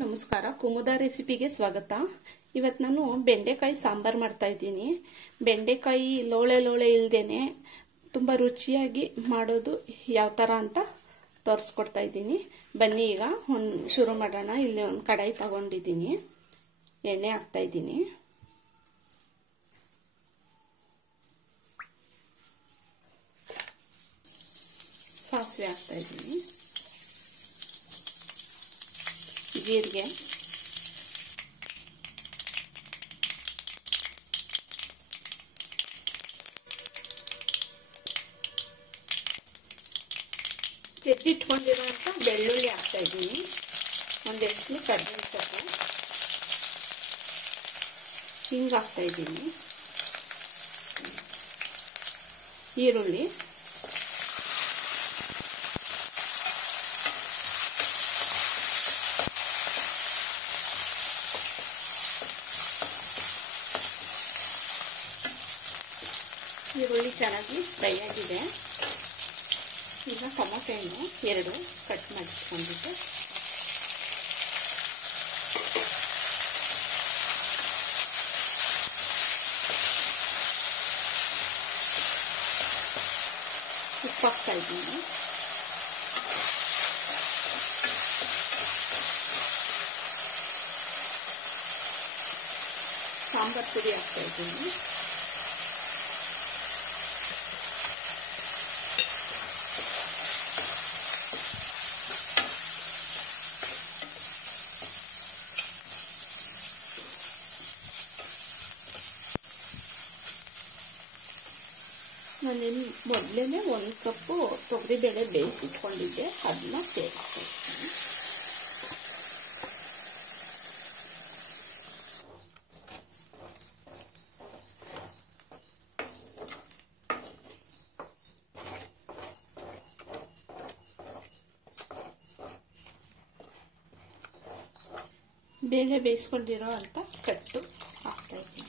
ನಮಸ್ಕಾರ. ಕುಮುದ ರೆಸಿಪಿಗೆ ಸ್ವಾಗತ. ಇವತ್ತು ನಾನು ಬೆಂಡೆಕಾಯಿ ಸಾಂಬಾರ್ ಮಾಡ್ತಾ ಇದ್ದೀನಿ. ಬೆಂಡೆಕಾಯಿ ಲೋಳೆ ಇಲ್ಲದೇನೆ ತುಂಬ ರುಚಿಯಾಗಿ ಮಾಡೋದು ಯಾವ ಥರ ಅಂತ ತೋರಿಸ್ಕೊಡ್ತಾ ಇದ್ದೀನಿ. ಬನ್ನಿ ಈಗ ಶುರು ಮಾಡೋಣ. ಇಲ್ಲಿ ಒಂದು ಕಡಾಯಿ ತಗೊಂಡಿದ್ದೀನಿ, ಎಣ್ಣೆ ಹಾಕ್ತಾ ಇದ್ದೀನಿ. ಸಾಸಿವೆ ಹಾಕ್ತಾ ಇದ್ದೀನಿ, ಜೀರಿಗೆ, ಜಜ್ಜಿಟ್ಕೊಂಡಿರುವಂಥ ಬೆಳ್ಳುಳ್ಳಿ ಹಾಕ್ತಾ ಇದ್ದೀನಿ, ಒಂದೆಷ್ಟು ಕರ್ಬೇವಿನ ಸೊಪ್ಪು, ಹಿಂಗೆ ಹಾಕ್ತಾ ಇದ್ದೀನಿ, ಈರುಳ್ಳಿ, ಈರುಳ್ಳಿ ಚೆನ್ನಾಗಿ ಫ್ರೈ ಆಗಿದೆ. ಈಗ ಟೊಮೊಟೊ ಹಣ್ಣು 2 ಕಟ್ ಮಾಡಿಟ್ಕೊಂಡಿದ್ದೆ, ಉಪ್ಪು ಹಾಕ್ತಾ ಇದ್ದೀನಿ, ಸಾಂಬಾರ್ ಪುಡಿ ಹಾಕ್ತಾ ಇದ್ದೀನಿ, ನಾನು ಮೊದಲೇ 1 ಕಪ್ಪು ತೊಗರಿಬೇಳೆ ಬೇಯಿಸಿಟ್ಕೊಂಡಿದ್ದೆ, ಅದನ್ನ ಸೇರಿಸ್ತಾ ಇದ್ದೀನಿ. ಬೇಳೆ ಬೇಯಿಸ್ಕೊಂಡಿರೋ ಅಂತ ಕಟ್ಟು ಹಾಕ್ತಾ ಇದ್ದೀನಿ.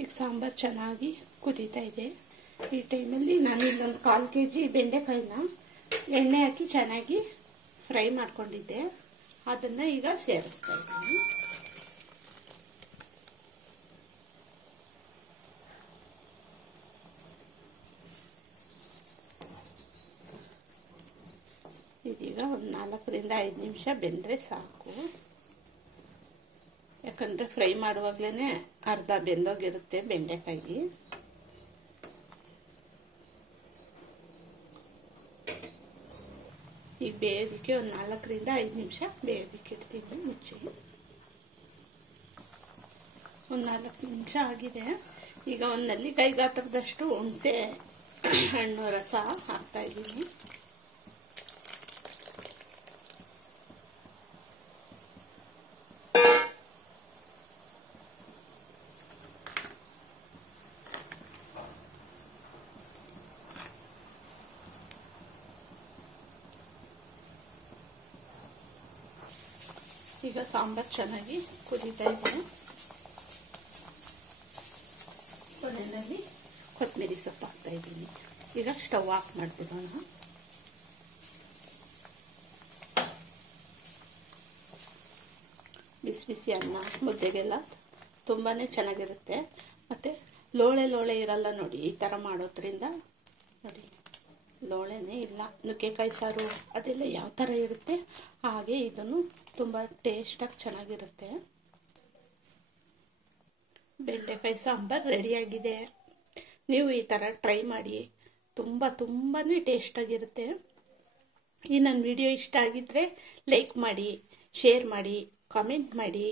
ಈಗ ಸಾಂಬಾರು ಚೆನ್ನಾಗಿ ಕುದೀತಾ ಇದೆ. ಈ ಟೈಮಲ್ಲಿ ನಾನು ಇಲ್ಲೊಂದು 1/4 kg ಬೆಂಡೆಕಾಯಿನ ಎಣ್ಣೆ ಹಾಕಿ ಚೆನ್ನಾಗಿ ಫ್ರೈ ಮಾಡ್ಕೊಂಡಿದ್ದೆ, ಅದನ್ನು ಈಗ ಸೇರಿಸ್ತಾ ಇದ್ದೀನಿ. ಇದೀಗ ಒಂದು 4 ರಿಂದ 5 ನಿಮಿಷ ಬೆಂದರೆ ಸಾಕು. ಯಾಕಂದರೆ ಫ್ರೈ ಮಾಡುವಾಗಲೇ ಅರ್ಧ ಬೆಂದೋಗಿರುತ್ತೆ ಬೆಂಡೆಕಾಯಿ. ಈಗ ಬೇಯೋದಕ್ಕೆ ಒಂದು 4 ರಿಂದ 5 ನಿಮಿಷ ಬೇಯೋದಕ್ಕೆ ಇಡ್ತೀನಿ ಮುಚ್ಚಿ. ಒಂದು 4 ನಿಮಿಷ ಆಗಿದೆ. ಈಗ ಒಂದು ನೆಲ್ಲಿಕಾಯಿ ಗಾತ್ರದಷ್ಟು ಹುಣಸೆ ಹಣ್ಣು ರಸ ಹಾಕ್ತಾ ಇದ್ದೀನಿ. ಈಗ ಸಾಂಬಾರು ಚೆನ್ನಾಗಿ ಕುದೀತಾ ಇದೆ. ಕೊನೆಯಲ್ಲಿ ಕೊತ್ತಂಬರಿ ಸೊಪ್ಪು ಹಾಕ್ತಾ ಇದ್ದೀನಿ. ಈಗ ಸ್ಟವ್ ಆಫ್ ಮಾಡ್ಬಿಡೋಣ. ಬಿಸಿ ಬಿಸಿ ಅನ್ನ ಮುದ್ದೆಗೆಲ್ಲ ತುಂಬಾ ಚೆನ್ನಾಗಿರುತ್ತೆ. ಮತ್ತು ಲೋಳೆ ಇರಲ್ಲ ನೋಡಿ, ಈ ಥರ ಮಾಡೋದ್ರಿಂದ. ನೋಡಿ, ಲೋಳೆನೇ ಇಲ್ಲ. ನುಗ್ಗೆಕಾಯಿ ಸಾರು ಅದೆಲ್ಲ ಯಾವ ಥರ ಇರುತ್ತೆ ಹಾಗೆ ಇದನ್ನು ತುಂಬ ಟೇಸ್ಟಾಗಿ ಚೆನ್ನಾಗಿರುತ್ತೆ. ಬೆಂಡೆಕಾಯಿ ಸಾಂಬಾರು ರೆಡಿಯಾಗಿದೆ. ನೀವು ಈ ಥರ ಟ್ರೈ ಮಾಡಿ, ತುಂಬಾ ಟೇಸ್ಟಾಗಿರುತ್ತೆ. ಈ ನನ್ನ ವಿಡಿಯೋ ಇಷ್ಟ ಆಗಿದ್ದರೆ ಲೈಕ್ ಮಾಡಿ, ಶೇರ್ ಮಾಡಿ, ಕಾಮೆಂಟ್ ಮಾಡಿ,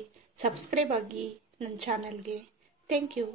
ಸಬ್ಸ್ಕ್ರೈಬ್ ಆಗಿ ನನ್ನ ಚಾನಲ್ಗೆ. Thank you.